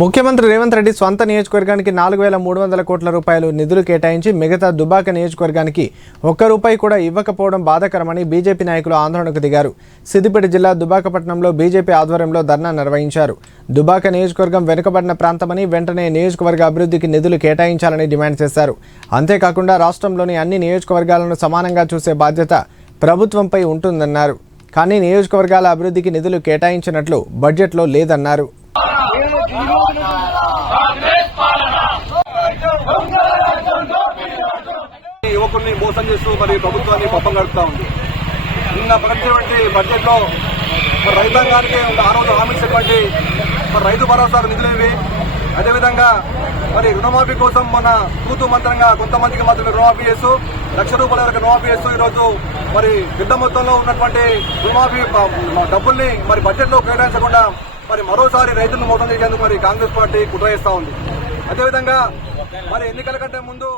ముఖ్యమంత్రి రేవంత్ రెడ్డి స్వంత నియోజకవర్గానికి నాలుగు వేల మూడు వందల కోట్ల రూపాయలు నిధులు కేటాయించి మిగతా దుబాక నియోజకవర్గానికి ఒక్క రూపాయి కూడా ఇవ్వకపోవడం బాధాకరమని బీజేపీ నాయకులు ఆందోళనకు దిగారు. సిద్దిపేట జిల్లా దుబాకపట్నంలో బీజేపీ ఆధ్వర్యంలో ధర్నా నిర్వహించారు. దుబాక నియోజకవర్గం వెనుకబడిన ప్రాంతమని వెంటనే నియోజకవర్గ అభివృద్ధికి నిధులు కేటాయించాలని డిమాండ్ చేశారు. అంతేకాకుండా రాష్ట్రంలోని అన్ని నియోజకవర్గాలను సమానంగా చూసే బాధ్యత ప్రభుత్వంపై ఉంటుందన్నారు. కానీ నియోజకవర్గాల అభివృద్ధికి నిధులు కేటాయించినట్లు బడ్జెట్లో లేదన్నారు. యువకుల్ని చేస్తూ మరి ప్రభుత్వాన్ని పప్పం గడుపుతా ఉంది. నిన్న ప్రకటించినటువంటి బడ్జెట్లో మరి రైతాంగానికి ఆ రోజు హామీ ఇచ్చినటువంటి మరి రైతు భరోసా నిధులేవి. అదేవిధంగా మరి రుణమాఫీ కోసం మన కూతు మంత్రంగా కొంతమందికి మాత్రమే రుణమాఫీ చేస్తూ లక్ష రూపాయల వరకు రుణమాఫీ చేస్తూ ఈరోజు మరి పెద్ద మొత్తంలో ఉన్నటువంటి రుణమాఫీ డబ్బుల్ని మరి బడ్జెట్లో కేటాయించకుండా మరి మరోసారి రైతులను మోసం చేసేందుకు మరి కాంగ్రెస్ పార్టీ కుట్ర చేస్తా ఉంది. అదేవిధంగా మరి ఎన్నికల కంటే ముందు